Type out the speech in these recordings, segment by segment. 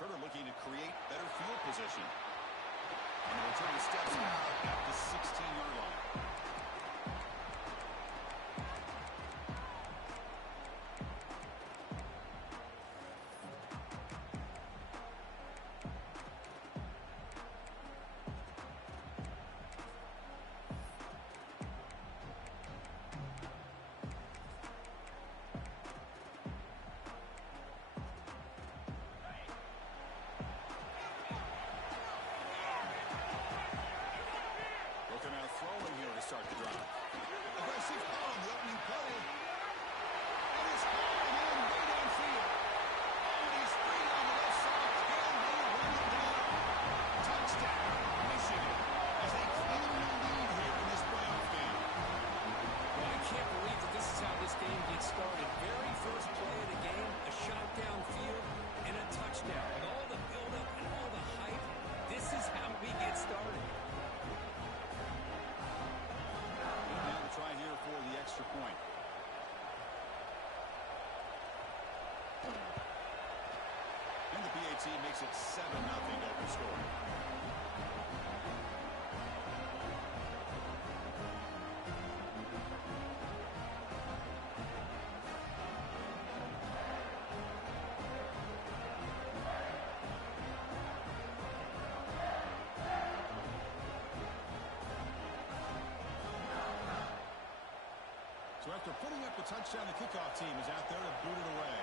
returner looking to create better field position. And the returner steps out at the 16-yard line. Throwing here to start the drive. Aggressive call on the opening play. And it's falling in way downfield. Oh, and he's free on the left side. Can they run it down? Touchdown, Michigan, as they claim the lead here in this playoff game. Well, I can't believe that this is how this game gets started. Very first play of the game, a shot downfield, and a touchdown. With all the buildup and all the hype, this is how we get started. Try here for the extra point. And the PAT makes it 7-0 open score. So after putting up the touchdown, the kickoff team is out there to boot it away.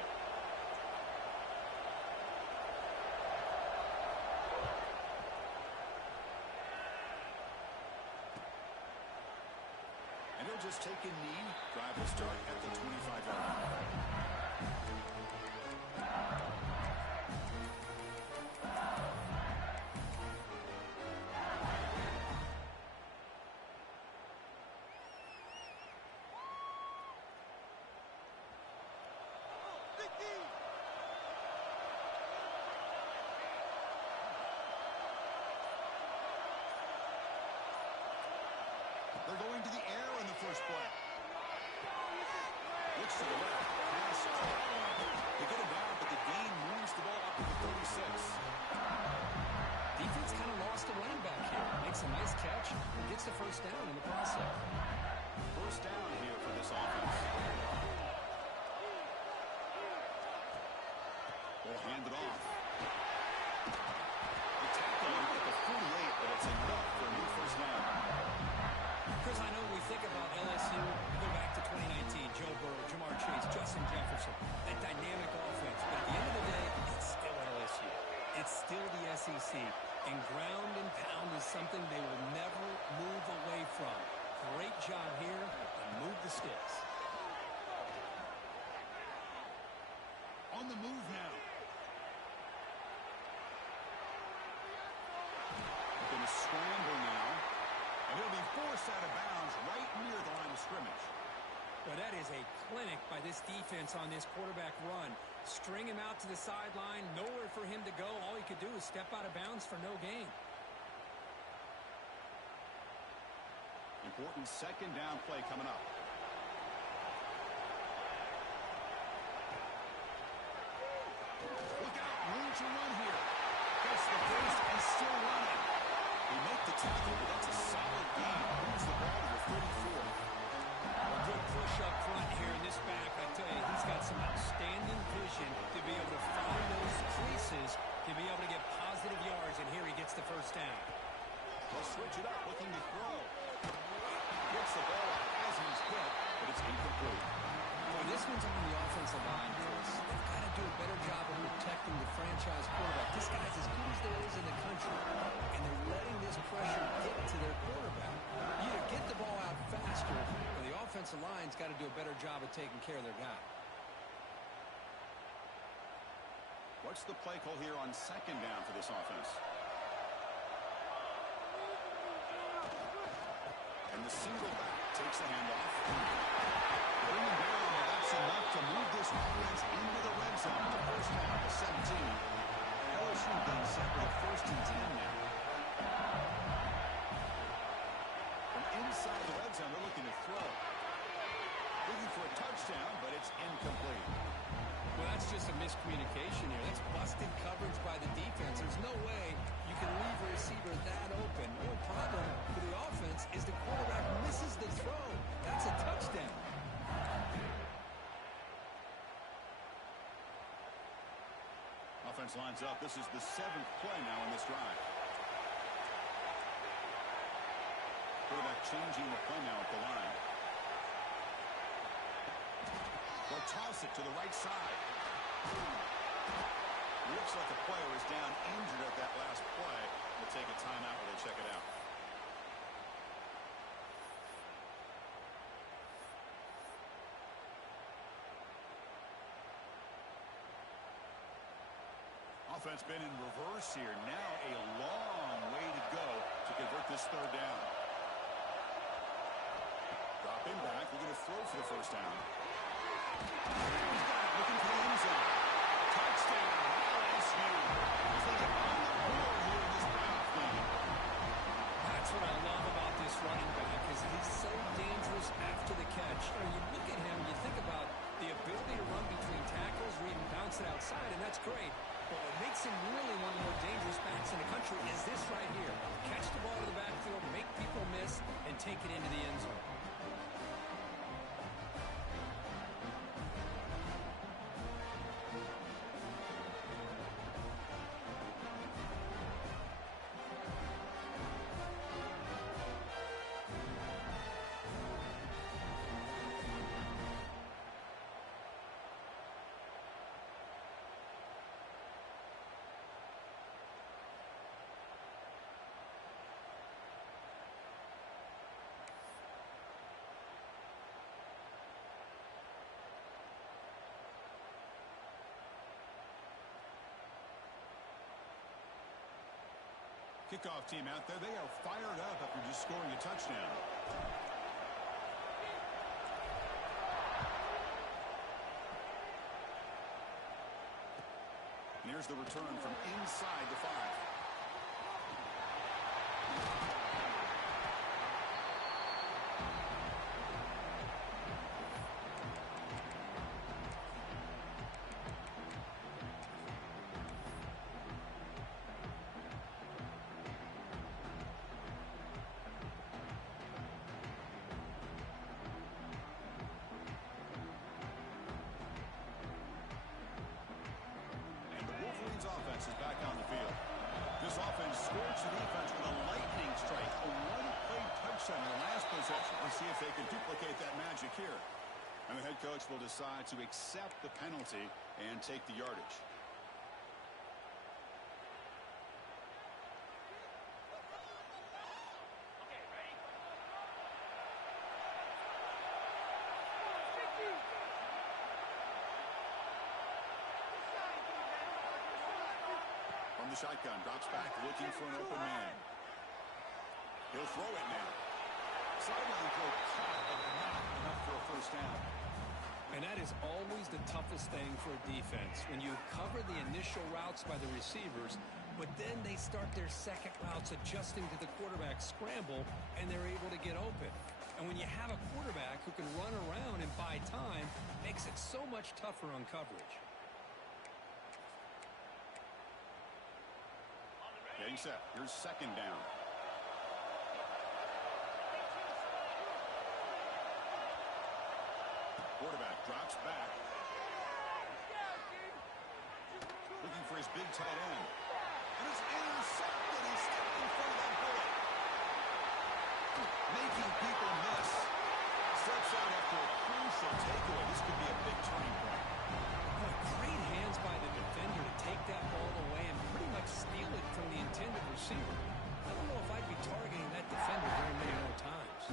And he'll just take a knee. Drive will start at the 25-yard line. They're going to the air in the first play. Looks to the left. Pass. They get him down, but the gain moves the ball up to the 36. Defense kind of lost a running back here. Makes a nice catch and gets the first down in the process. First down here for this offense. They'll hand it off. They tackle him at the 48, but it's enough for a new first down. Chris, I know when we think about LSU, we go back to 2019, Joe Burrow, Jamar Chase, Justin Jefferson, that dynamic offense. But at the end of the day, it's still LSU. It's still the SEC. And ground and pound is something they will never move away from. Great job here, and move the sticks. On the move now. They're going to scramble now. And he'll be forced out of bounds right near the line of scrimmage. Well, that is a clinic by this defense on this quarterback run. String him out to the sideline, nowhere for him to go. All he could do is step out of bounds for no gain. Important second down play coming up. Look out, room to run here. Gets the first and still running. They make the tackle, but that's a solid gain. Moves the ball to the 34. A good push up front here in this back. I tell you, he's got some outstanding vision to be able to find those creases, to be able to get positive yards, and here he gets the first down. They'll switch it up, looking to throw. Gets the ball out as he's hit, but it's incomplete. Boy, this one's on the offensive line, Chris. They've got to do a better job of protecting the franchise quarterback. This guy's as good as there is in the country, and they're letting this pressure get to their quarterback. You either get the ball out faster, or the offensive line's got to do a better job of taking care of their guy. What's the play call here on second down for this offense? And the single back takes the handoff. Bring him down, but that's enough to move this offense into the red zone. The first down to 17. LSU being set with a 1st and 10 now. From inside the red zone, they're looking to throw. Looking for a touchdown, but it's incomplete. Well, that's just a miscommunication here. That's busted coverage by by the defense. There's no way you can leave a receiver that open. The only problem for the offense is the quarterback misses the throw. That's a touchdown. Offense lines up. This is the 7th play now in this drive. Quarterback changing the play now at the line. They'll toss it to the right side. Looks like the player is down injured at that last play. We'll take a timeout while they check it out. Offense been in reverse here. Now a long way to go to convert this 3rd down. Dropping back, looking to throw for the 1st down. He's got it, looking for the end zone. Touchdown, LSU. As they get on the board here in this playoff game. That's what I love about this running back, is he's so dangerous after the catch. You look at him, you think about the ability to run between tackles or even bounce it outside, and that's great. But what makes him really one of the more dangerous backs in the country is this right here. Catch the ball to the backfield, make people miss, and take it into the end zone. Kickoff team out there. They are fired up after just scoring a touchdown. And here's the return from inside the 5. Offense is back on the field. This offense scorched the defense with a lightning strike, a one-play touchdown in the last possession. Let's see if they can duplicate that magic here. And the head coach will decide to accept the penalty and take the yardage. From the shotgun, drops back, looking for an open man. He'll throw it now. Sideline throw caught, but not enough for a 1st down. And that is always the toughest thing for a defense, when you cover the initial routes by the receivers, but then they start their second routes adjusting to the quarterback scramble, and they're able to get open. And when you have a quarterback who can run around and buy time, it makes it so much tougher on coverage. Getting set. Here's 2nd down. Quarterback drops back. Looking for his big tight end. And it's intercepted. He's stepping in front of that bullet. Making people miss. Steps out after a crucial takeaway. This could be a big turning point. Great hands by the defender to take that ball away and pretty much steal it from the intended receiver. I don't know if I'd be targeting that defender very many more times.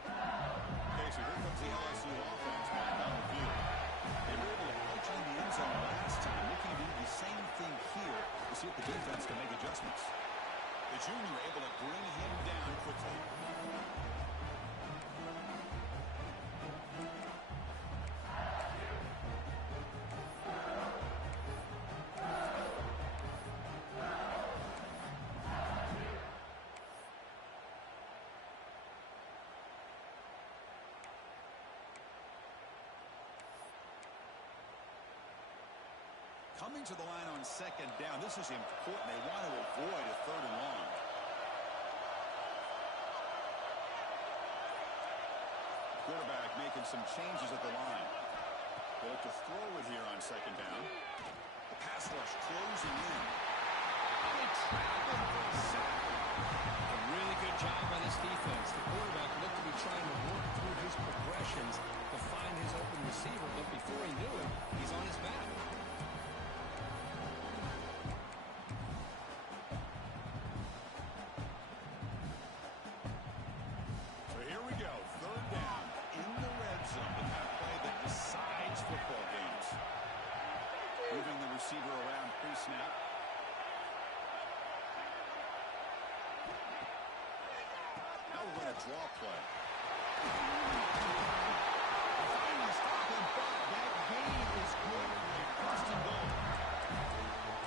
Okay, so here comes the LSU offense back on the field. They were able to punch in the end zone last time. Looking to do the same thing here to see if the defense can make adjustments. The junior able to bring him down quickly. Coming to the line on second down. This is important. They want to avoid a 3rd and long. Quarterback making some changes at the line. They look to throw it here on second down. The pass rush closing in. And they trap him for a sack. A really good job by this defense. The quarterback looked to be trying to work through his progressions to find his open receiver, but before he knew it, he's on his back. So here we go. 3rd down in the red zone. The kind of play that decides football games. Moving the receiver around pre-snap. Now we're going to draw play. Finally stop him, but that gain is good for a 1st and goal.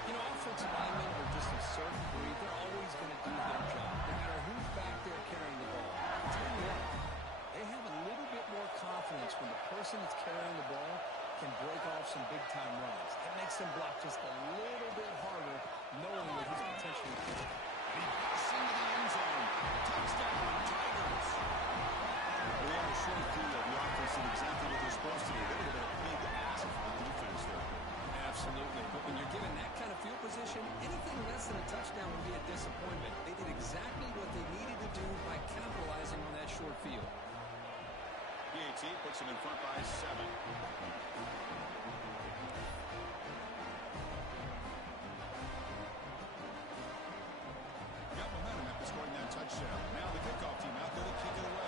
You know, offensive linemen are just a certain breed. They're always going to do their job, no matter who's back there carrying the ball. I'll tell you what, they have a little bit more confidence when the person that's carrying the ball can break off some big-time runs. It makes them block just a little bit harder, knowing that he's potentially good. And he busts into the end zone. Touchdown, Tigers. They have a short field. The offense did exactly what they're supposed to do. They did a big ask for the defense there. Absolutely. But when you're given that kind of field position, anything less than a touchdown would be a disappointment. They did exactly what they needed to do by capitalizing on that short field. PAT puts them in front by 7. Got momentum after scoring that touchdown. Now the kickoff team out there to kick it away.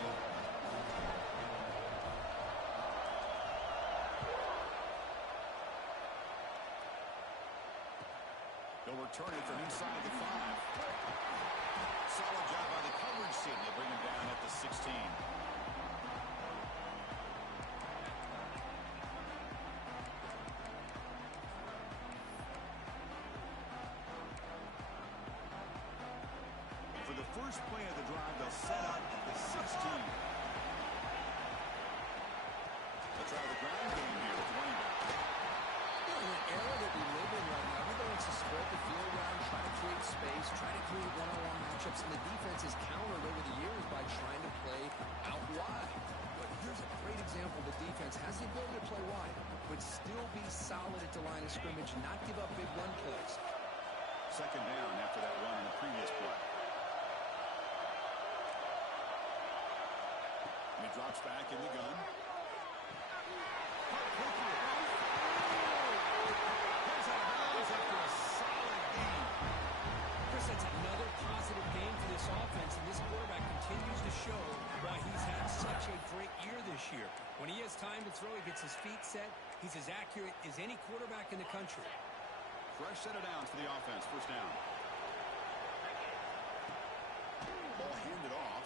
They'll return it from inside the 5. Solid job by the coverage team. They bring him down at the 16. For the first play of the drive, they'll set up at the 16. They'll try the ground game here with running back. In an era that we live in right now, everybody wants to spread the field around, try to create space, try to create one-on-one matchups, and the defense has countered over the years by trying to play out wide. But here's a great example. The defense has the ability to play wide, but still be solid at the line of scrimmage, not give up big run plays. Second down after that run in the previous play. And he drops back in the gun. After a solid game. Chris, that's another positive game for this offense, and this quarterback continues to show why he's had such a great year this year. When he has time to throw, he gets his feet set. He's as accurate as any quarterback in the country. Fresh set of downs for the offense. First down. Ball handed off.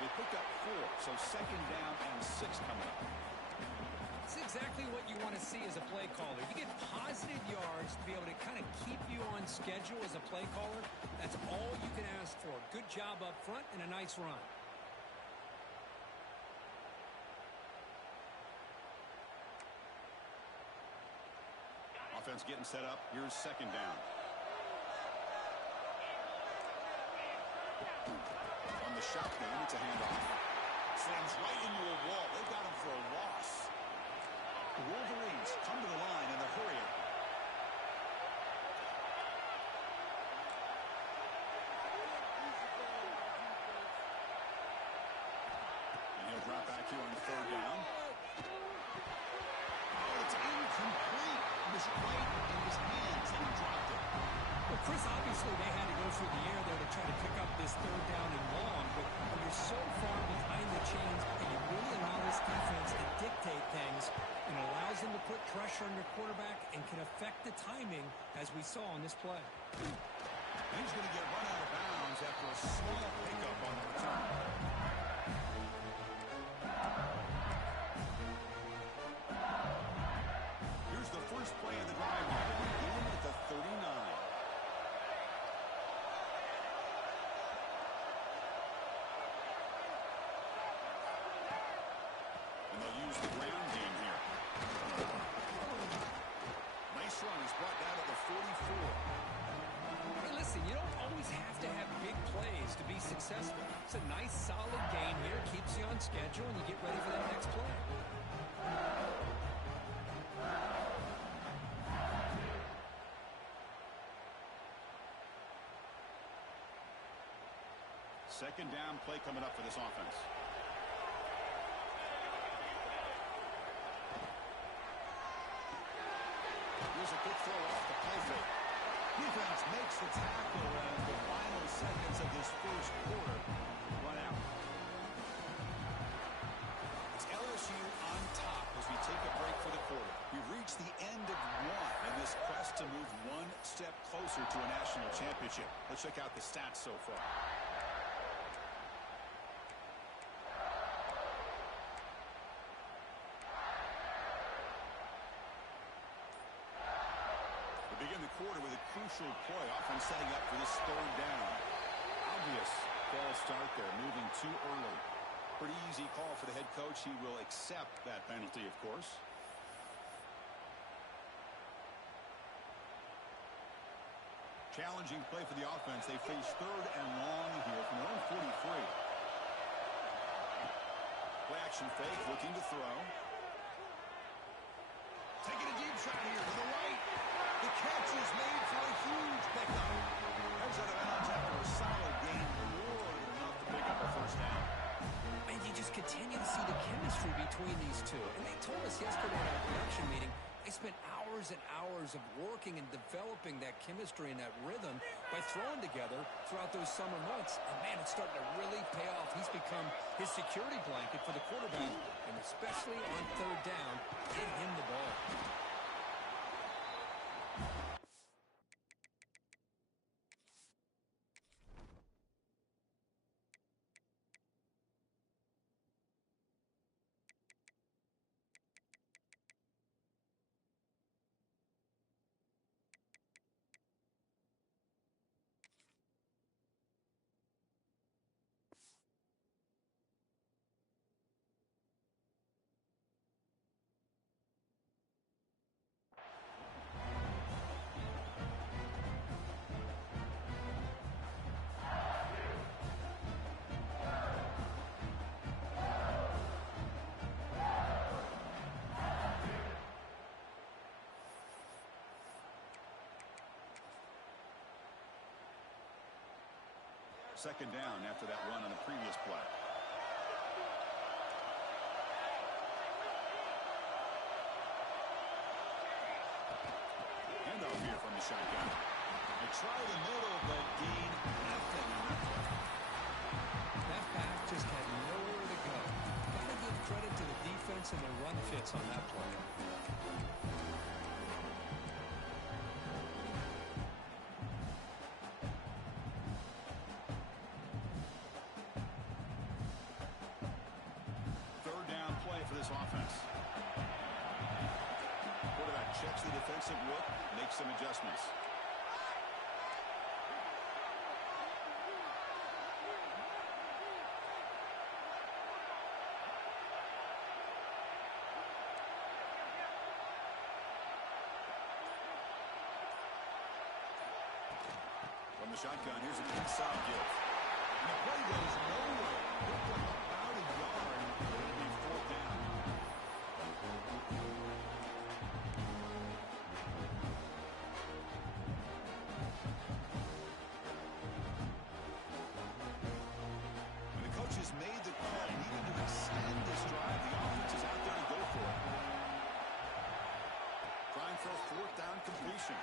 They picked up 4, so second down and 6 coming up. It's exactly what you want to see as a play caller. You get positive yards to be able to kind of keep you on schedule as a play caller. That's all you can ask for. Good job up front and a nice run. Offense getting set up. Here's second down. On the shotgun, it's a handoff. Slams right into a wall. They got him for a loss. The Wolverines come to the line in a hurry. And he'll drop back here on the 3rd down. Oh, it's incomplete. It was right in his hands, and he dropped it. Well, Chris, obviously they had to go through the air there to try to pick up this 3rd down and long, but when you're so far behind the chains and you really allow this defense to dictate things, it allows them to put pressure on your quarterback and can affect the timing, as we saw on this play. And he's going to get run out of bounds after a small pickup on the return. Here's the first play of the drive. They begin at the 39. And they'll use the ground game here. successful. It's a nice, solid gain here. Keeps you on schedule, and you get ready for that next play. Second down play coming up for this offense. Here's a quick throw off the play fake. Defense makes the tackle as the final seconds of this first quarter run out. It's LSU on top as we take a break for the quarter. We've reached the end of one in this quest to move one step closer to a national championship. Let's check out the stats so far. Begin the quarter with a crucial play, often setting up for this third down. Obvious false start there, moving too early. Pretty easy call for the head coach. He will accept that penalty, of course. Challenging play for the offense. They face third and long here from their own 43. Play action fake, looking to throw. Taking a deep shot here to the right. The catch is made for a huge pickup. Heads out of bounds after a solid gain, more than enough to pick up a first down. And you just continue to see the chemistry between these two. And they told us yesterday at our production meeting, they spent hours and hours of working and developing that chemistry and that rhythm by throwing together throughout those summer months. And, man, it's starting to really pay off. He's become his security blanket for the quarterback, and especially on third down, get him the ball. Second down after that run on the previous play. Handoff here from the shotgun. They try the middle, but gain nothing on that play. That back just had nowhere to go. Gotta give credit to the defense and their run fits on that play. This offense. Quarterback checks the defensive look, makes some adjustments. From the shotgun, here's an inside give. And the play goes nowhere. Picked up about a yard. It'll be fourth down. When the coach has made the call, needing to extend this drive, the offense is out there to go for it. Trying for a fourth down completion.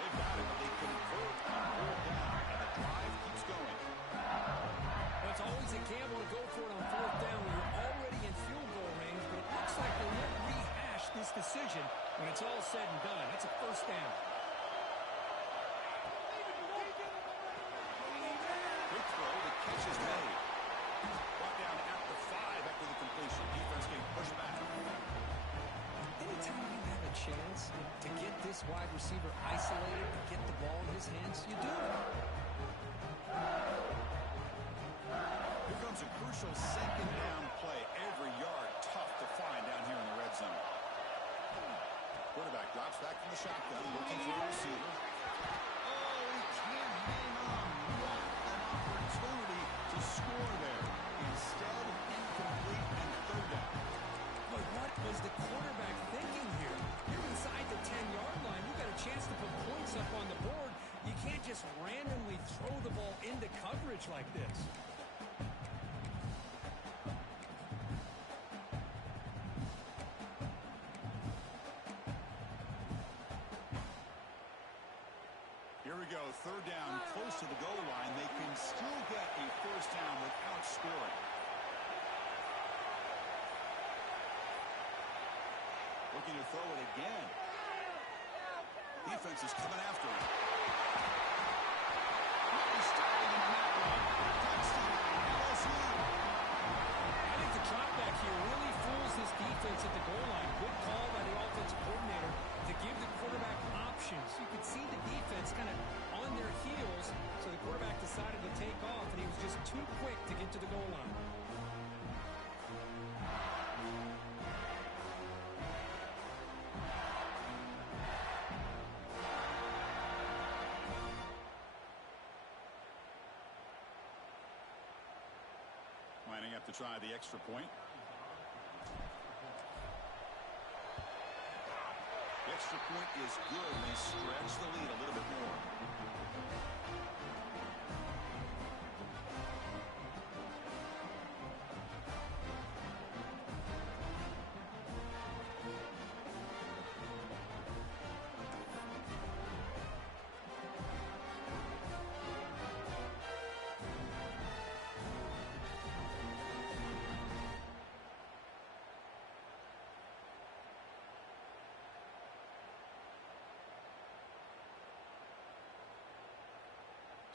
They've got it, but they convert on fourth down, and the drive keeps going. Well, it's always a gamble to go for it on fourth down when you're already in field goal range, but it looks like they won't rehash this decision when it's all said and done. That's a first down. Quick throw, the catch is made. Brought down at the 5 after the completion. Defense getting pushed back. Anytime you have a chance to get this wide receiver isolated and get the ball in his hands, you do it. Here comes a crucial second down play. Every yard tough to find down here in the red zone. Quarterback drops back from the shotgun, looking for a receiver. Oh, he can't coverage like this. Here we go, third down, close to the goal line. They can still get a first down without scoring. Looking to throw it again. Defense is coming after him. Really starting him on that one. Touchdown, LSU. I think the drop back here really fools this defense at the goal line. Good call by the offensive coordinator to give the quarterback options. You could see the defense kind of on their heels, so the quarterback decided to take off, and he was just too quick to get to the goal line. Lining up to try the extra point. The extra point is good. They stretch the lead a little bit more.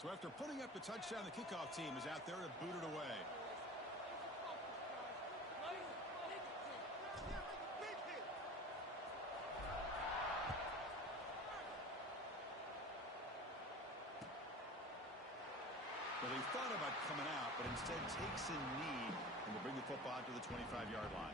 So after putting up the touchdown, the kickoff team is out there to boot it away. Well, he thought about coming out, but instead takes a knee and will bring the football to the 25-yard line.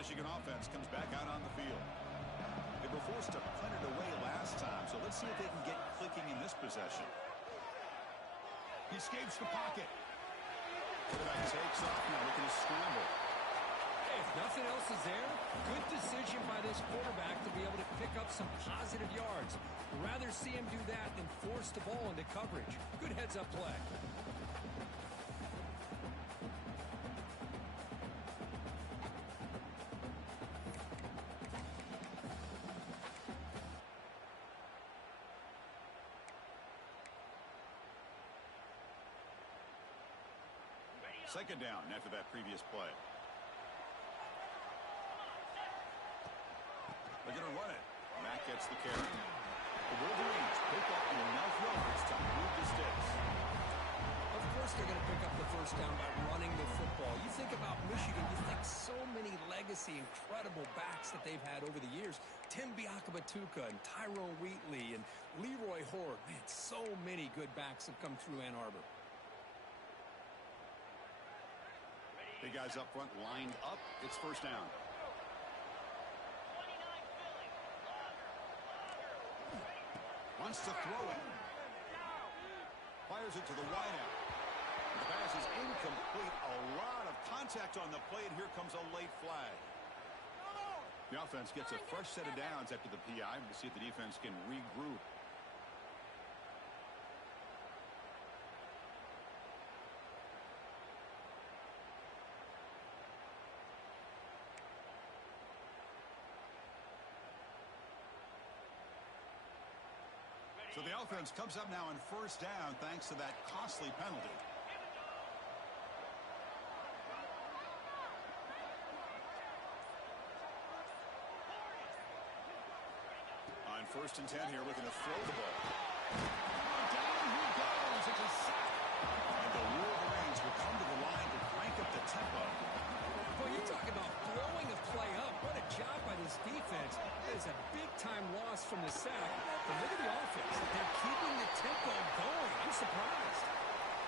Michigan offense comes back out on the field. They were forced to punt it away last time, so let's see if they can get clicking in this possession. He escapes the pocket. Quarterback takes off now, looking to scramble. Hey, if nothing else is there, good decision by this quarterback to be able to pick up some positive yards. Rather see him do that than force the ball into coverage. Good heads-up play. Second down after that previous play. They're going to run it. Matt gets the carry. The Wolverines pick up enough yards to move the sticks. Of course they're going to pick up the first down by running the football. You think about Michigan, you think so many legacy, incredible backs that they've had over the years. Tim Biakabatuka and Tyrone Wheatley and Leroy Horde. Man, so many good backs have come through Ann Arbor. Big guys up front lined up. It's first down. Wants to throw it. Fires it to the wideout. The pass is incomplete. A lot of contact on the play, and here comes a late flag. The offense gets a fresh set of downs after the PI. We'll see if the defense can regroup. So the offense comes up now on first down thanks to that costly penalty. On 1st and 10 here, looking to throw the ball. Down he goes. It's a sack. And the Wolverines will come to the line to crank up the tempo. Well, you're talking about throwing a play up. What a job by this defense. That is a big-time loss from the sack. But look at the offense. They're keeping the tempo going. I'm surprised.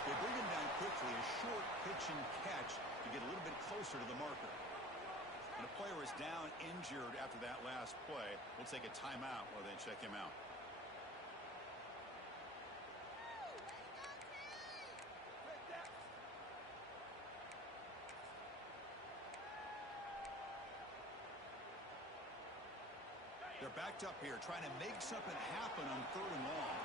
They bring him down quickly, a short pitch and catch to get a little bit closer to the marker. When a player is down injured after that last play, we'll take a timeout while they check him out. They're backed up here, trying to make something happen on 3rd and long.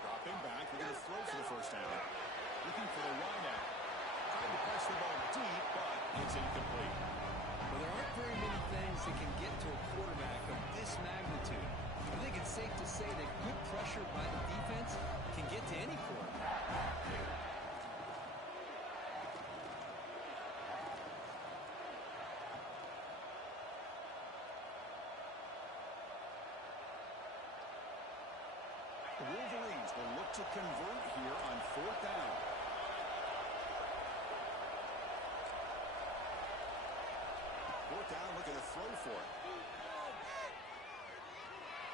Dropping back, they're going to throw for the first down. Looking for the wideout. Trying to press the ball deep, but it's incomplete. Well, there aren't very many things that can get to a quarterback of this magnitude. I think it's safe to say that good pressure by the defense can get to any quarterback. The Wolverines will look to convert here on 4th down. Fourth down, looking to throw for it.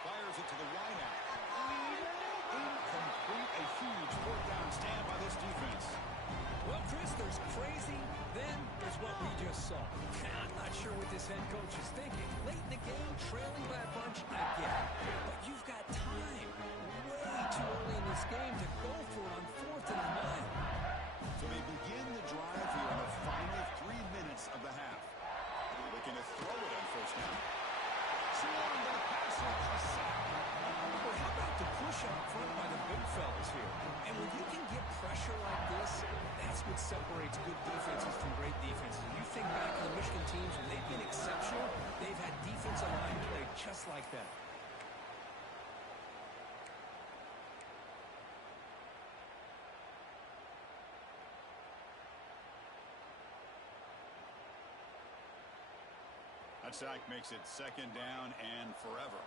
Fires it to the wideout. Incomplete. A huge 4th down stand by this defense. Well, Chris, there's crazy, then there's what we just saw. I'm not sure what this head coach is thinking. Late in the game, trailing by a bunch, I get it. But you've got time. Way too early in this game to go for it on 4th and 9. So they begin the drive here in the final 3 minutes of the half. Looking to throw it on 1st down. Swarmed by the passer. Or how about the push up front by the big fellas here? And when you can get pressure like this, that's what separates good defenses from great defenses. You think back to the Michigan teams when they've been exceptional, they've had defensive line play just like that. That sack makes it 2nd down and forever.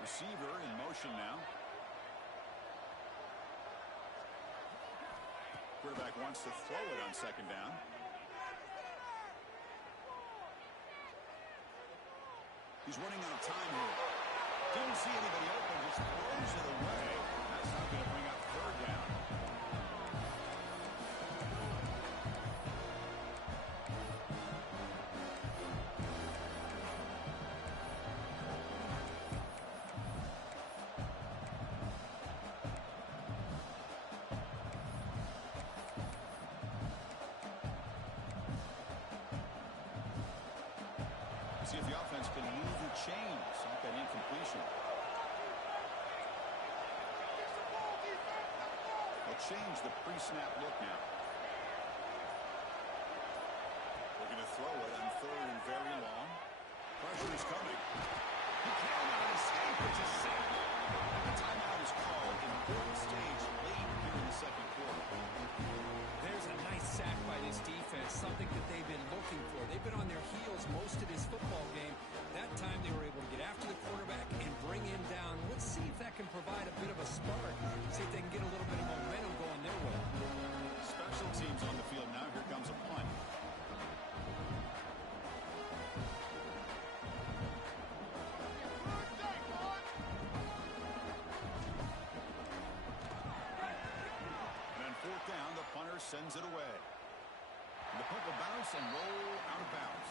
Receiver in motion now. Quarterback wants to throw it on 2nd down. He's running out of time here. Didn't see anybody open, just throws it away. That's not going to bring up 3rd down. See if the offense can move the chains off that incompletion. They'll change the pre-snap look now. They're going to throw it on 3rd and very long. Pressure is coming. He cannot escape. It's a sack. The timeout is called. Important stage late here in the 2nd quarter. There's a nice sack by this defense, something that they've been looking for. They've been on their heels most of this football game. That time they were able to get after the quarterback and bring him down. Let's see if that can provide a bit of a spark. See if they can get a little bit of momentum going their way. Special teams on the field now. Here comes a punt. Down, the punter sends it away. The punt will bounce and roll out of bounds.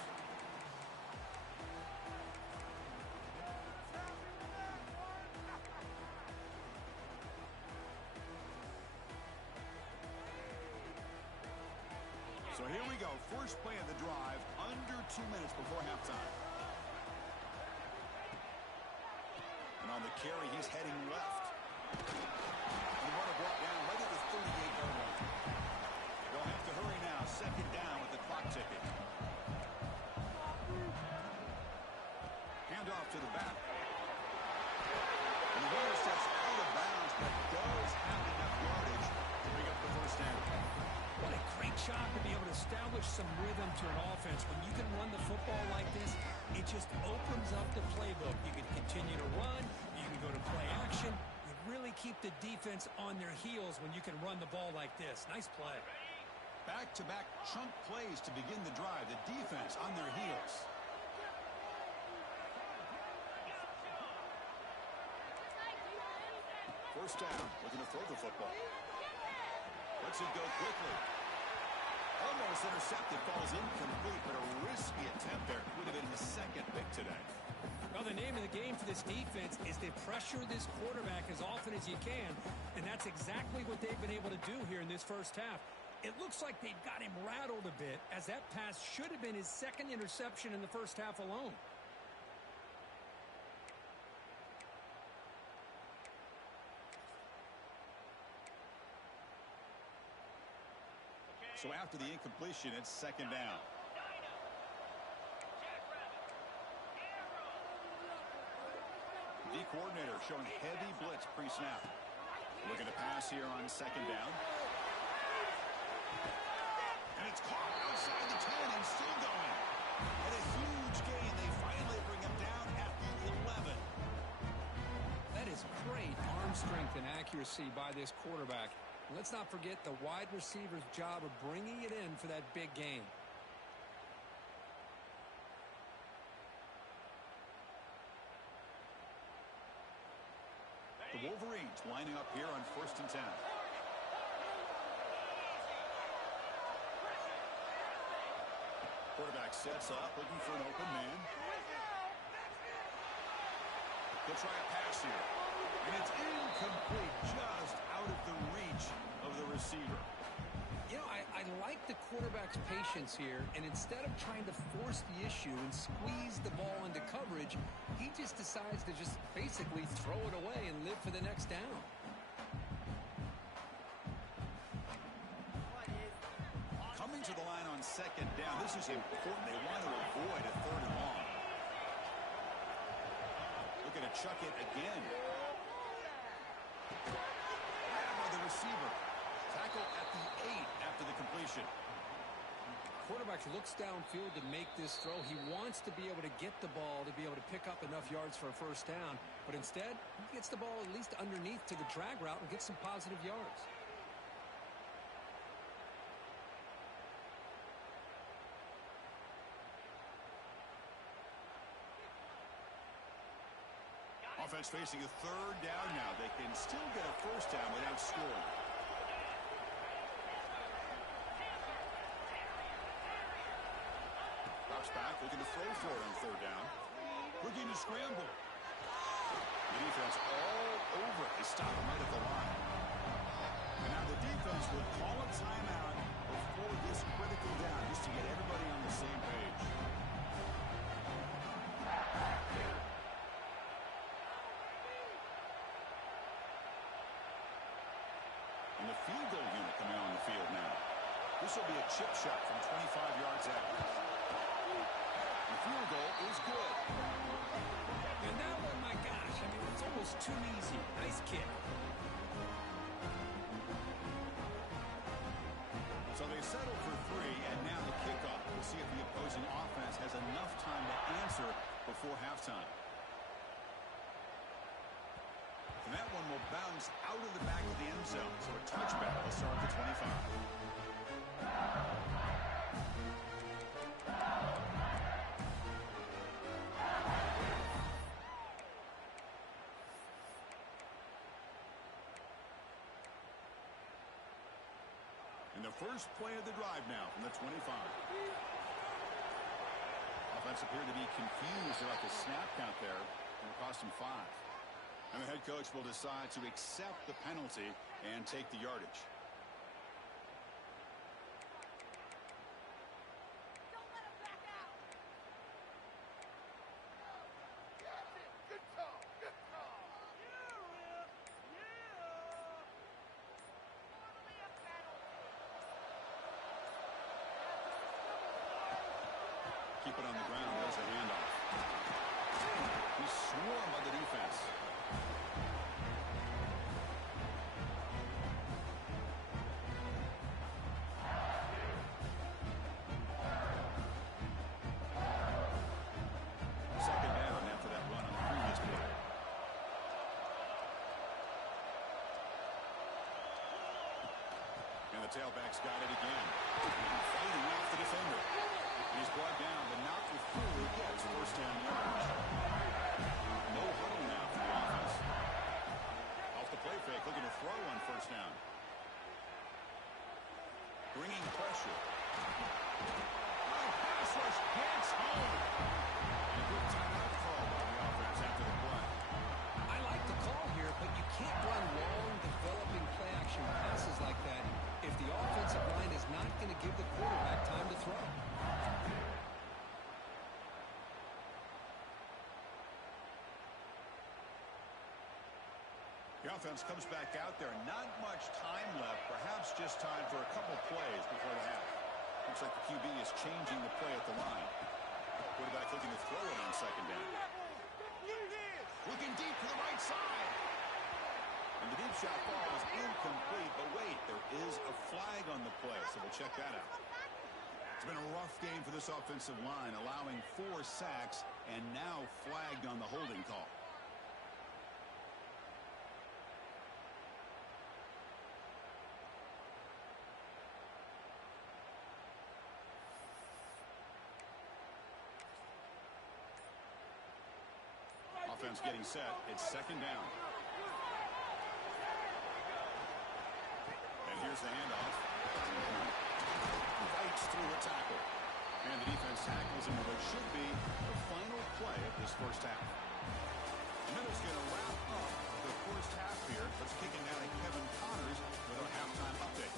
So here we go. First play of the drive, under 2 minutes before halftime. And on the carry, he's heading left. And the runner brought down right at the 38-yard line. They'll have to hurry now. 2nd down with the clock ticking. establish some rhythm to an offense. When you can run the football like this, it just opens up the playbook. You can continue to run. You can go to play action. You really keep the defense on their heels when you can run the ball like this. Nice play. Back-to-back chunk plays to begin the drive. The defense on their heels. First down, looking to throw the football. Lets it go quickly. Almost intercepted, falls incomplete, but a risky attempt there. Would have been his second pick today. Well, the name of the game for this defense is to pressure this quarterback as often as you can, and that's exactly what they've been able to do here in this first half. It looks like they've got him rattled a bit, as that pass should have been his second interception in the first half alone. So after the incompletion, it's second down. The coordinator showing heavy blitz pre-snap. Looking to pass here on second down. And it's caught outside the 10 and still going. And a huge gain. They finally bring him down at the 11. That is great arm strength and accuracy by this quarterback. Let's not forget the wide receiver's job of bringing it in for that big gain. The Wolverines lining up here on 1st and 10. Quarterback sets up, looking for an open man. He'll try a pass here. And it's incomplete, just out of the reach of the receiver. You know, I like the quarterback's patience here, and instead of trying to force the issue and squeeze the ball into coverage, he just decides to just basically throw it away and live for the next down. Coming to the line on second down, this is important. They want to avoid a 3rd and long. Looking to chuck it again. Grabbed by the receiver. Tackle at the 8 after the completion. Quarterback looks downfield to make this throw. He wants to be able to get the ball to be able to pick up enough yards for a first down. But instead, he gets the ball at least underneath to the drag route and gets some positive yards. Offense facing a 3rd down now. They can still get a first down without scoring. Drops back, looking to throw for it on 3rd down. Looking to scramble. The defense all over it. They stop him right at the line. And now the defense will call a timeout before this critical down, just to get everybody on the same page. And the field goal unit coming on the field now. This will be a chip shot from 25 yards out. The field goal is good. And that one, my gosh, I mean, it's almost too easy. Nice kick. So they settle for 3, and now the kickoff. We'll see if the opposing offense has enough time to answer before halftime. And that one will bounce out of the back of the end zone. So a touchback will start at the 25. And the first play of the drive now from the 25. Offense appeared to be confused about the snap count there, and it cost him 5. And the head coach will decide to accept the penalty and take the yardage. Don't let him back out. Good call. Good call. Yeah, Rip. Yeah. Totally a penalty. Keep it on the ground. There's a handoff. He's swarmed by the defense. the tailback's got it again. Fighting off the defender. He's brought down, but not before he gets first down yards. No huddle now for the offense. Off the play fake, looking to throw on first down. Bringing pressure. Pass rush gets home. And a good timeout call by the offense after the play. I like the call here, but you can't run long, developing play-action passes like that if the offensive line is not going to give the quarterback time to throw. The offense comes back out there. Not much time left. Perhaps just time for a couple plays before the half. Looks like the QB is changing the play at the line. Quarterback looking to throw it on second down. Looking deep to the right side. And the deep shot ball is incomplete. But wait, there is a flag on the play, so we'll check that out. It's been a rough game for this offensive line, allowing 4 sacks and now flagged on the holding call. Offense getting set. It's second down. And here's the handoff. Fights through a tackle. And the defense tackles him with what should be the final play of this first half. Middle's going to wrap up the first half here. Let's kick it down to Kevin Connors with our halftime update.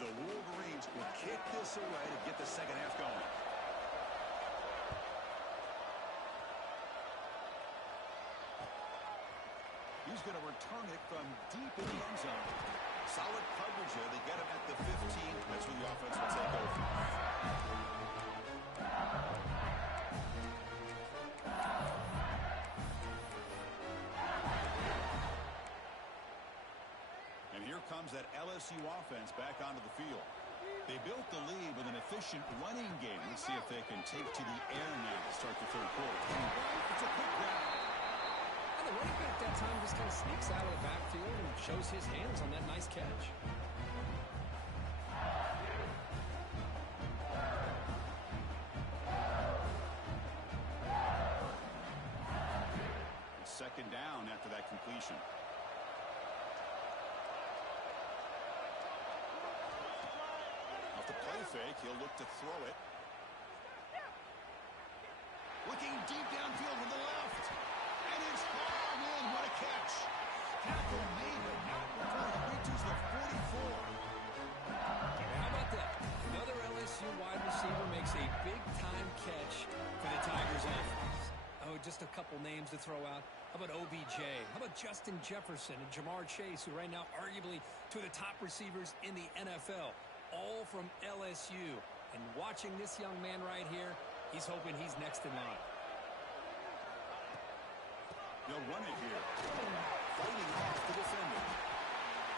The Wolverines will kick this away to get the second half going. He's going to return it from deep in the end zone. Solid coverage there. They get him at the 15. That's where the offense will take over. And here comes that LSU offense back onto the field. They built the lead with an efficient running game. Let's see if they can take to the air now to start the third quarter. It's a quick grab. And the running back that time just kind of sneaks out of the backfield and shows his hands on that nice catch. It's second down after that completion. Play fake, he'll look to throw it. Looking deep downfield with the left. And it's hauled in. What a catch. Tackle made, but not before he reaches the 44. How about that? Another LSU wide receiver makes a big-time catch for the Tigers offense. Oh, just a couple names to throw out. How about OBJ? How about Justin Jefferson and Jamar Chase, who right now arguably two of the top receivers in the NFL? All from LSU. And watching this young man right here, he's hoping he's next in line. They'll run it here. Fighting off the defender.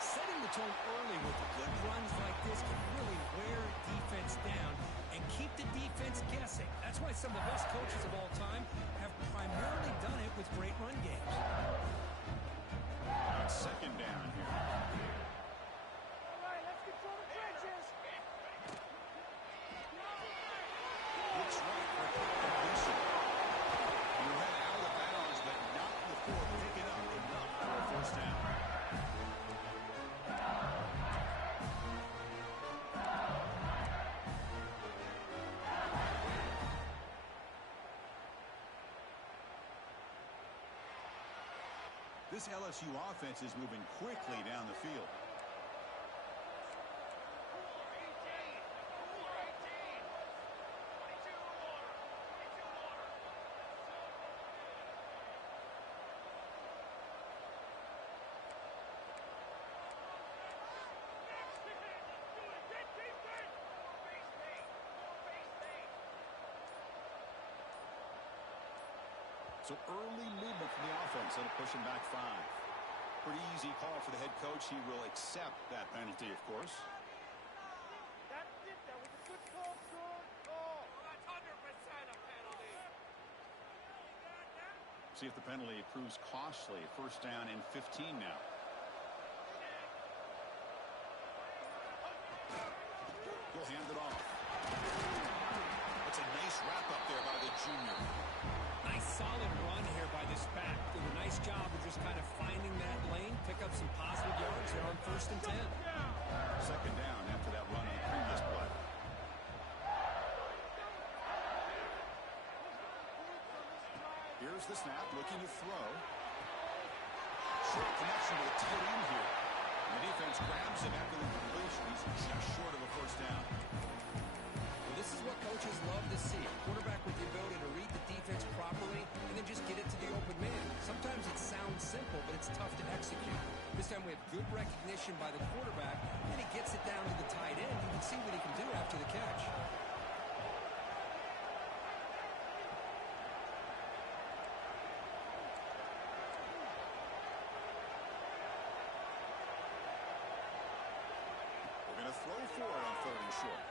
Setting the tone early with good runs like this can really wear defense down and keep the defense guessing. That's why some of the best coaches of all time have primarily done it with great run games. Now it's second down here. Looks right for completion. He ran out of bounds, but not before picking up enough for a first down. This LSU offense is moving quickly down the field. So early movement from the offense, and pushing back 5. Pretty easy call for the head coach. He will accept that penalty, of course. That's it. That was a good call. That's 100% a penalty. See if the penalty proves costly. First down and 15 now. He'll hand it off. That's a nice wrap up there by the junior. Nice solid run here by this back. Did a nice job of just kind of finding that lane, pick up some positive yards there on 1st and 10. Second down after that run on the previous play. Here's the snap, looking to throw. Short connection to the tight end here. And the defense grabs him after the completion. He's just short of a first down. Well, this is what coaches love to see. A quarterback with the ability to read the defense properly and then just get it to the open man. Sometimes it sounds simple, but it's tough to execute. This time we have good recognition by the quarterback, and he gets it down to the tight end. You can see what he can do after the catch. We're going to throw for it on 3rd and short.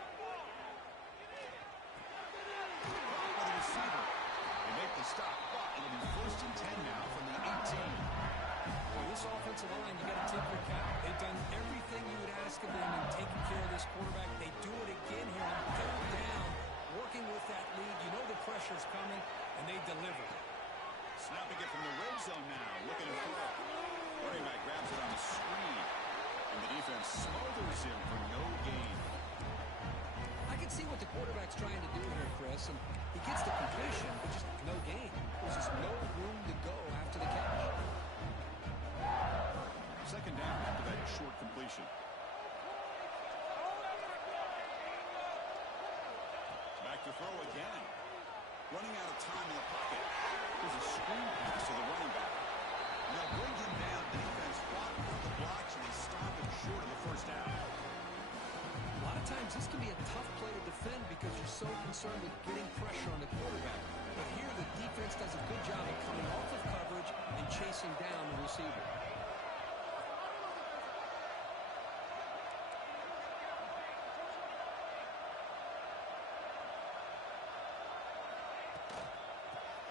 Blocked by the receiver. They make the stop, but it'll be 1st and 10 now from the 18. Well, this offensive line, you got to tip your cap. They've done everything you would ask of them in taking care of this quarterback. They do it again here on 3rd down, working with that lead. You know the pressure's coming, and they deliver. Snapping it from the red zone now, looking to throw. Running back grabs it on the screen, and the defense smothers him for no gain. I can see what the quarterback's trying to do here, Chris, and he gets the completion, but just no gain. There's just no room to go after the catch. Second down after that short completion. Back to throw again. Running out of time in the pocket. There's a screen pass to the running back. And they'll bring him down. The defense fought for the blocks, and they stop him short of the first down. A lot of times this can be a tough play to defend because you're so concerned with getting pressure on the quarterback. But here the defense does a good job of coming off of coverage and chasing down the receiver.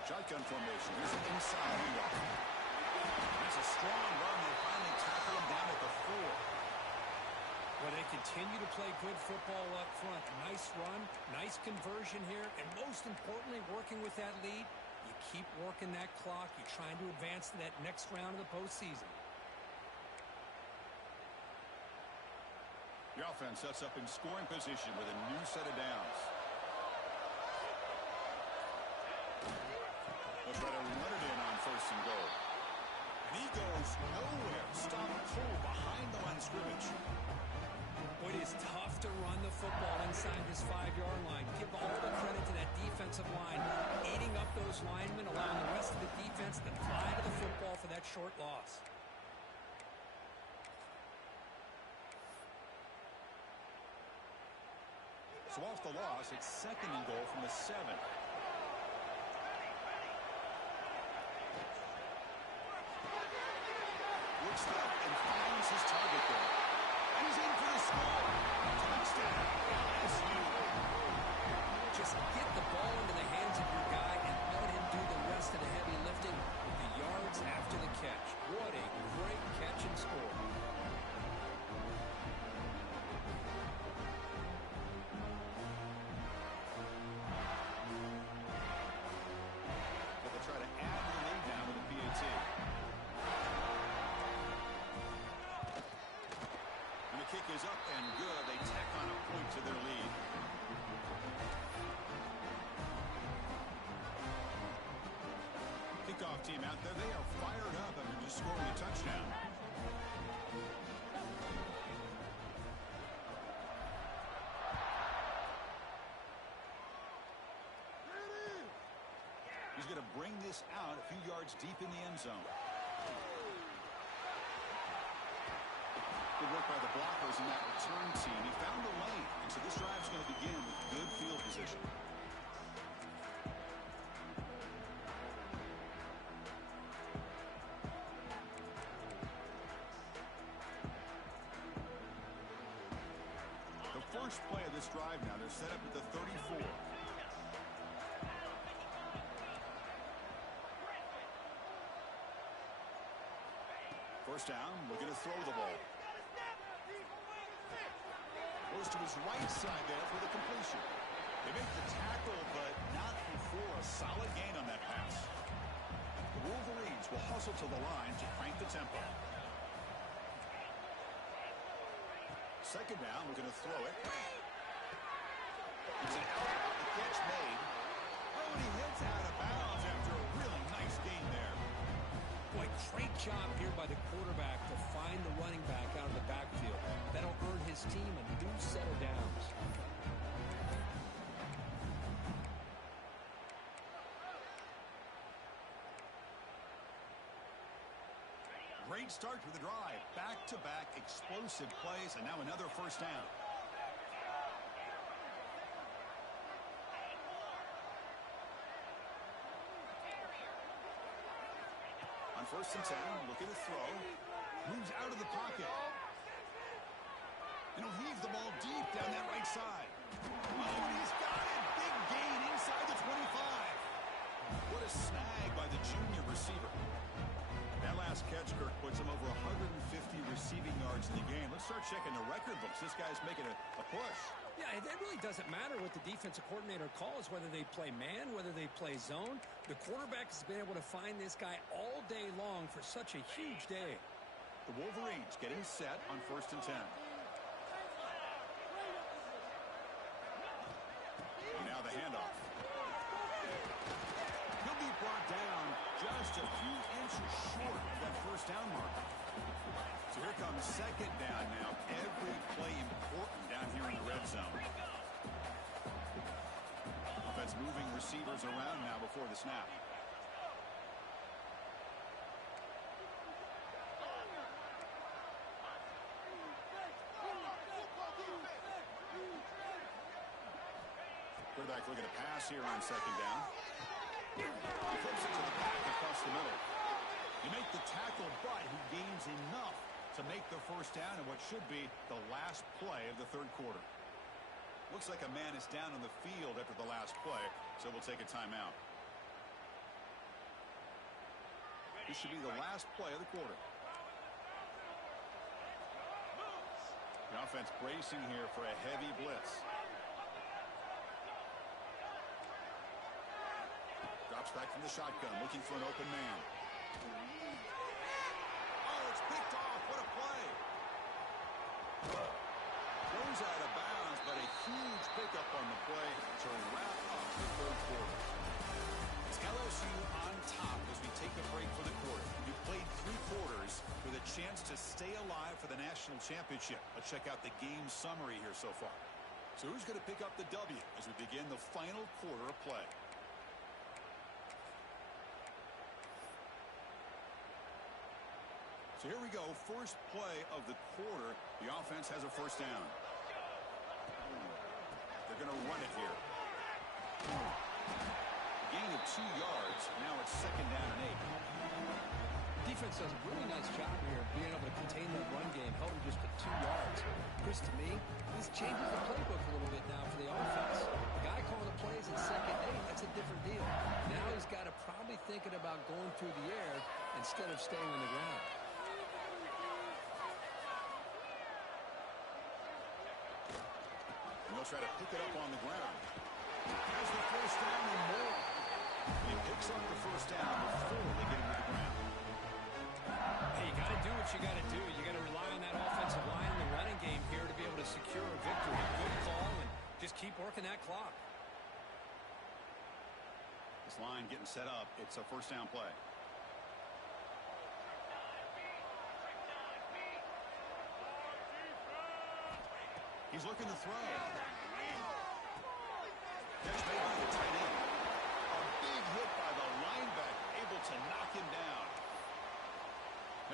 Shotgun formation. Here's an inside handoff. That's a strong run. They finally tackle him down at the 4. Well, they continue to play good football up front. Nice run, nice conversion here, and most importantly, working with that lead, you keep working that clock. You're trying to advance to that next round of the postseason. The offense sets up in scoring position with a new set of downs. They'll try to run it in on 1st and goal. And he goes nowhere. Stop pull behind the line of scrimmage. It is tough to run the football inside this 5-yard line. Give all the credit to that defensive line, eating up those linemen, allowing the rest of the defense to fly to the football for that short loss. So off the loss, it's 2nd and goal from the 7. Looks up and finds his target there. And he's in for the score. Touchdown, LSU. Just get the ball into the hands of your guy and let him do the rest of the heavy lifting with the yards after the catch. What a great catch and score. But they'll try to add the lead now with a PAT. Kick is up and good. They tack on a point to their lead. Kickoff team out there. They are fired up after just scoring a touchdown. He's going to bring this out a few yards deep in the end zone. Good work by the blockers in that return team. He found the lane, and so this drive's going to begin with good field position. They'll First play of this drive now. They're set up at the 34. First down, looking to throw the ball. Goes to his right side there for the completion. They make the tackle, but not before a solid gain on that pass. The Wolverines will hustle to the line to crank the tempo. Second down, looking to throw it. It's an out route, the catch made. Oh, and he hits out of bounds after a really nice gain there. Boy, great job here by the quarterback to find the running back out of the backfield. That'll earn his team a new set of downs. Great start to the drive. Back-to-back explosive plays, and now another first down. On first and 10, looking to throw. Moves out of the pocket. And he'll heave the ball deep down that right side. Oh, and he's got it. Big gain inside the 25. What a snag by the junior receiver. That last catch, Kirk, puts him over 150 receiving yards in the game. Let's start checking the record books. This guy's making a push. Yeah, it really doesn't matter what the defensive coordinator calls, whether they play man, whether they play zone. The quarterback has been able to find this guy all day long for such a huge day. The Wolverines getting set on first and 10. Now the handoff. He'll be brought down just a few inches short of that first down mark. So here comes second down now. Every play important down here in the red zone. Offense moving receivers around now before the snap. Quarterback looking to pass here on second down. He flips it to the back across the middle. You make the tackle, but he gains enough to make the first down in what should be the last play of the third quarter. Looks like a man is down on the field after the last play, so we'll take a timeout. This should be the last play of the quarter. The offense bracing here for a heavy blitz. Drops back from the shotgun, looking for an open man. Oh, it's picked off. What a play. Goes out of bounds, but a huge pickup on the play to wrap up the third quarter. It's LSU on top as we take a break for the quarter. You played 3 quarters with a chance to stay alive for the national championship. Let's check out the game summary here so far. So who's going to pick up the W as we begin the final quarter of play? So here we go, first play of the quarter. The offense has a first down. They're going to run it here. Gain of 2 yards. Now it's second down and 8. Defense does a really nice job here of being able to contain that run game, held him just to 2 yards. Chris, to me, this changes the playbook a little bit now for the offense. The guy calling the plays in second and 8, that's a different deal. Now he's got to probably thinking about going through the air instead of staying on the ground. They'll try to pick it up on the ground. Has the first down and more. He picks up the first down before they get him to the ground. Hey, you got to do what you got to do. You got to rely on that offensive line in the running game here to be able to secure a victory. Good call, and just keep working that clock. This line getting set up. It's a first down play. He's looking to throw. Catch made by the tight end. A big hit by the linebacker, able to knock him down.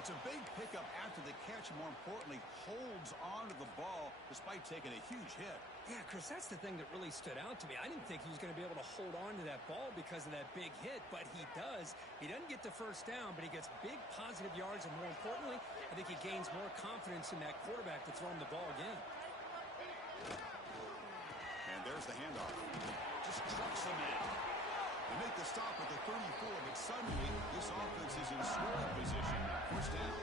It's a big pickup after the catch, and more importantly, holds on to the ball despite taking a huge hit. Yeah, Chris, that's the thing that really stood out to me. I didn't think he was going to be able to hold on to that ball because of that big hit, but he does. He doesn't get the first down, but he gets big positive yards, and more importantly, I think he gains more confidence in that quarterback to throw him the ball again. And there's the handoff. Just trucks him in. They make the stop at the 34, but suddenly this offense is in scoring position now. First down.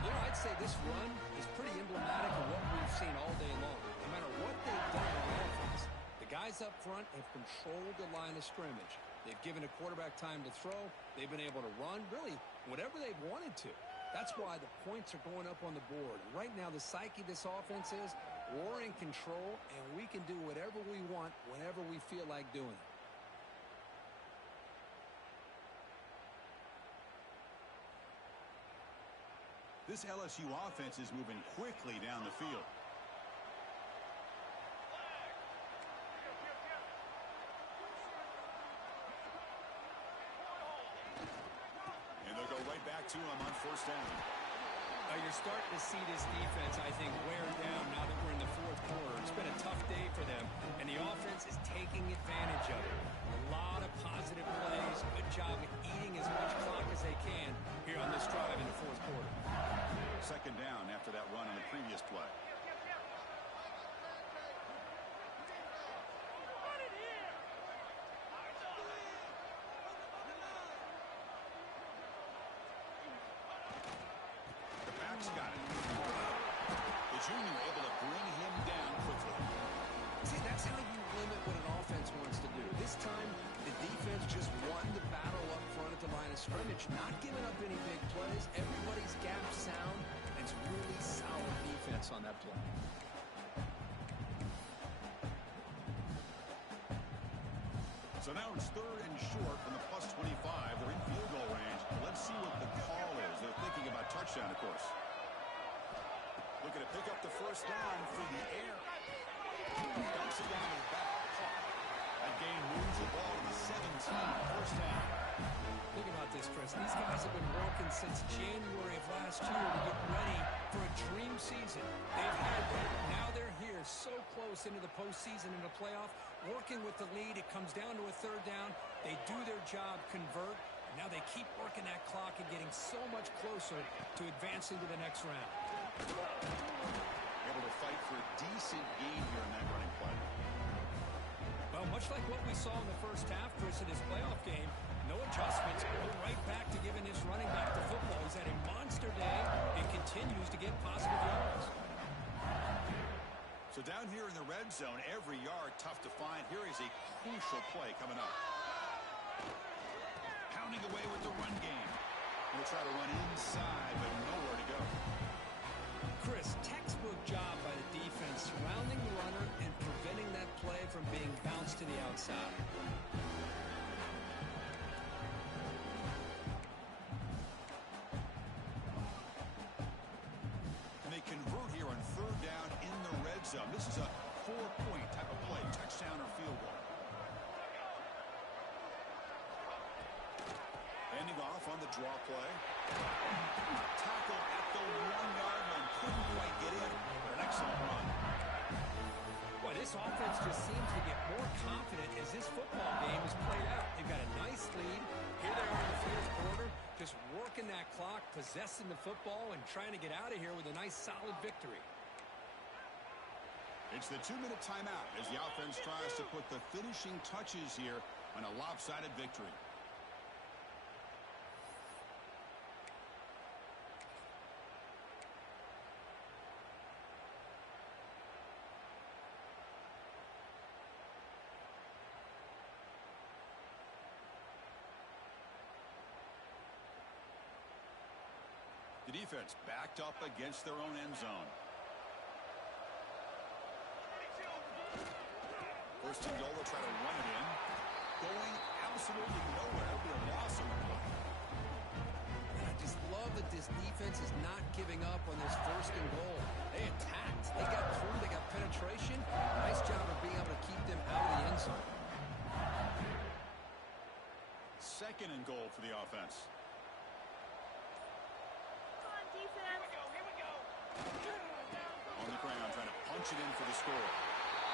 You know, I'd say this run is pretty emblematic of what we've seen all day long. No matter what they've done on offense, the guys up front have controlled the line of scrimmage. They've given a quarterback time to throw. They've been able to run, really, whatever they've wanted to. That's why the points are going up on the board. Right now, the psyche of this offense is we're in control, and we can do whatever we want whenever we feel like doing it. This LSU offense is moving quickly down the field. And they'll go right back to him on first down. You're starting to see this defense, I think, wear down now that we're in the fourth quarter. It's been a tough day for them, and the offense is taking advantage of it. A lot of positive plays. Good job at eating as much clock as they can here on this drive in the fourth quarter. Second down after that run on the previous play. The back's got it. The junior able to bring him down quickly. See, that's how you limit what an offense wants to do. This time, the defense just won the battle up front at the line of scrimmage, not giving up any big plays. Everybody's gap sound, and it's really solid defense on that play. So now it's third and short from the plus 25. They're in field goal range. Let's see what the call is. They're thinking about touchdown, of course. Looking to pick up the first down through the air. Dumps it down to the back. That game moves the ball to the 17. First down. Think about this, Chris. These guys have been working since January of last year to get ready for a dream season. They've had that. Now they're here so close into the postseason and the playoff. Working with the lead, it comes down to a third down. They do their job, convert. And now they keep working that clock and getting so much closer to advancing to the next round. Able to fight for a decent gain here in that running play. Well, much like what we saw in the first half, Chris, in this playoff game, no adjustments. Go right back to giving this running back the football. He's had a monster day and continues to get positive yards. So down here in the red zone, every yard tough to find. Here is a crucial play coming up. Pounding away with the run game. We'll try to run inside, but nowhere to go. Chris, textbook job by the defense, surrounding the runner and preventing that play from being bounced to the outside. And they convert here on third down in the red zone. This is a 4-point type of play, touchdown or field goal. Handing off on the draw play. Tackle at the 1-yard line. Couldn't quite get in. An excellent run. Boy, this offense just seems to get more confident as this football game is played out. They've got a nice lead. Here they are in the fourth quarter, just working that clock, possessing the football, and trying to get out of here with a nice, solid victory. It's the 2-minute timeout as the offense tries to put the finishing touches here on a lopsided victory. The defense backed up against their own end zone. First and goal, they'll try to run it in. Going absolutely nowhere. It'll be a loss of the play. I just love that this defense is not giving up on this first and goal. They attacked. They got through. They got penetration. Nice job of being able to keep them out of the end zone. Second and goal for the offense. On the ground, trying to punch it in for the score.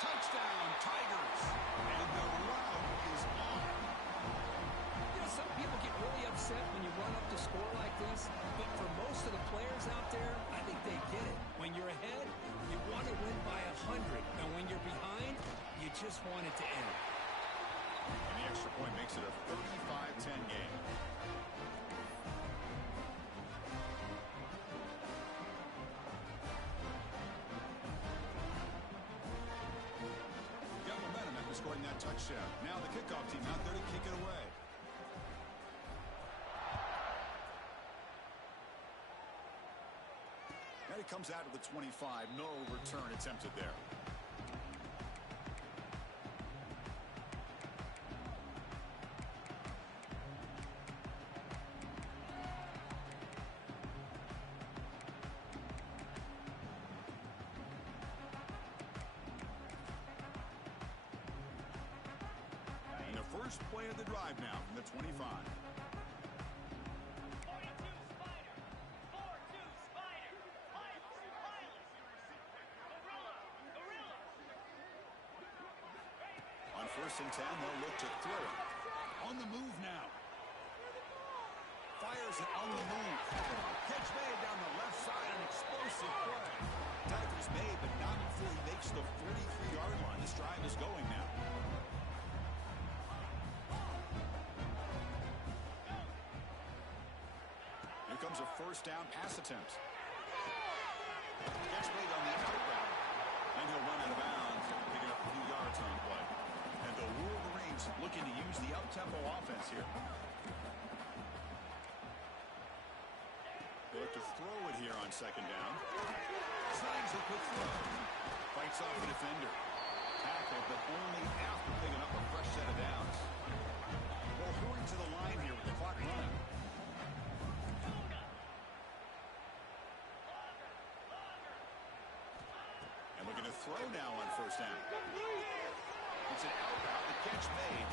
Touchdown, Tigers! And the round is on. You know, some people get really upset when you run up to score like this, but for most of the players out there, I think they get it. When you're ahead, you want to win by 100. Now, when you're behind, you just want it to end. And the extra point makes it a 35-10 game. Got momentum after scoring that touchdown. Now the kickoff team out there to kick it away. And he comes out of the 25. No return attempted there. And the first play of the drive now from the 25. On 1st and 10, they'll look to throw it. On the move now. Fires it on the move. Catch made down the left side, an explosive play. Tackle's made, but not before he makes the 43-yard line. This drive is going now. Here comes a first down pass attempt. Catch made on the out route. And he'll run out of bounds after picking up a few yards on play. And the Wolverines looking to use the up-tempo offense here. They look to throw it here on 2nd down. Slides a quick throw. Fights off the defender. Tackle, but only after picking up a fresh set of downs. Well, hurrying to the line here with the clock running. And looking to throw now on 1st down. It's an out route. The catch made.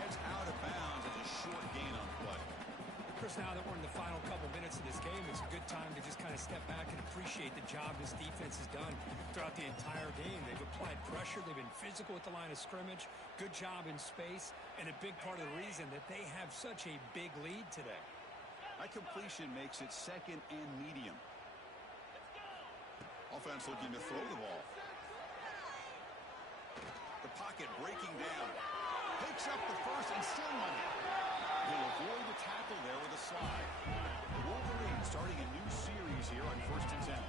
Heads out of bounds as a short gain on play. Chris, now that we're in the final couple minutes of this game, it's a good time to just kind of step back and appreciate the job this defense has done throughout the entire game. They've applied pressure. They've been physical at the line of scrimmage. Good job in space. And a big part of the reason that they have such a big lead today. That completion makes it 2nd and medium. Offense looking to throw the ball. The pocket breaking down. Picks up the first and still money. He'll avoid the tackle there with a slide. The Wolverines starting a new series here on 1st and 10.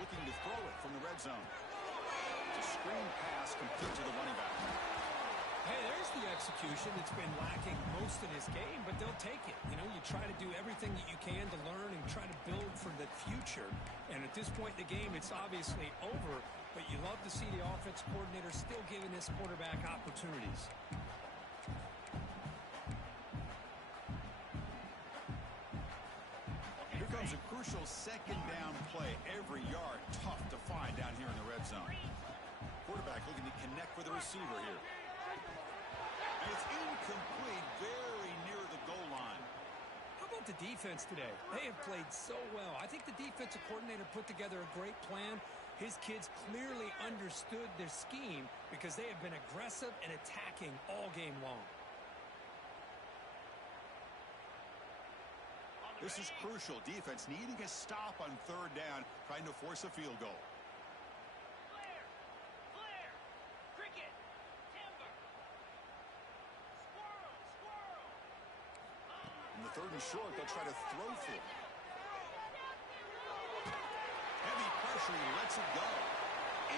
Looking to throw it from the red zone. It's a screen pass complete to the running back. Hey, there's the execution that's been lacking most of this game, but they'll take it. You know, you try to do everything that you can to learn and try to build for the future. And at this point in the game, it's obviously over, but you love to see the offense coordinator still giving this quarterback opportunities. Here comes a crucial 2nd down play. Every yard tough to find down here in the red zone. Quarterback looking to connect with the receiver here. And it's incomplete, very near the goal line. How about the defense today? They have played so well. I think the defensive coordinator put together a great plan. His kids clearly understood their scheme because they have been aggressive and attacking all game long. This is crucial. Defense needing a stop on 3rd down, trying to force a field goal. Flare! Cricket! Timber! Squirrel! In the 3rd and short, they'll try to throw through. Heavy pressure, he lets it go.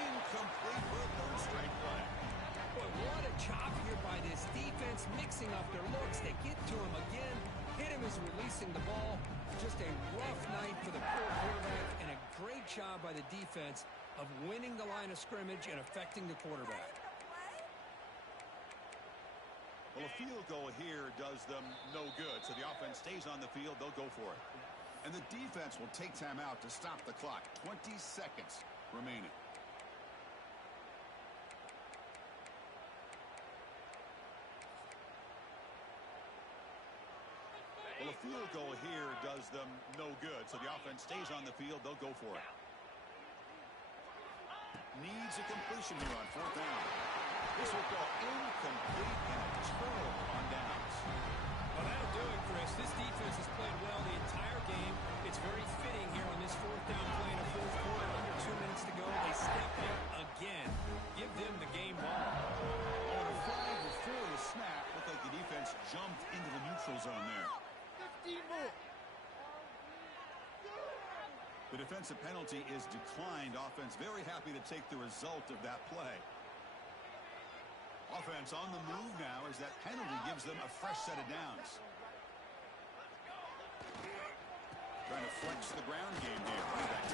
Incomplete for a 3rd straight play. Boy, what a job here by this defense, mixing up their looks. They get to him again. Hit him as releasing the ball. Just a rough night for the poor quarterback, and a great job by the defense of winning the line of scrimmage and affecting the quarterback. Well, a field goal here does them no good, so the offense stays on the field. They'll go for it. And the defense will take time out to stop the clock. 20 seconds remaining. Well, a field goal here does them no good, so the offense stays on the field. They'll go for it. Needs a completion here on 4th down. This will go incomplete and a turnover on downs. Well, that'll do it, Chris. This defense has played well the entire game. It's very fitting here on this 4th down The defensive penalty is declined. Offense very happy to take the result of that play. Offense on the move now as that penalty gives them a fresh set of downs. Trying to flex the ground game here. Running back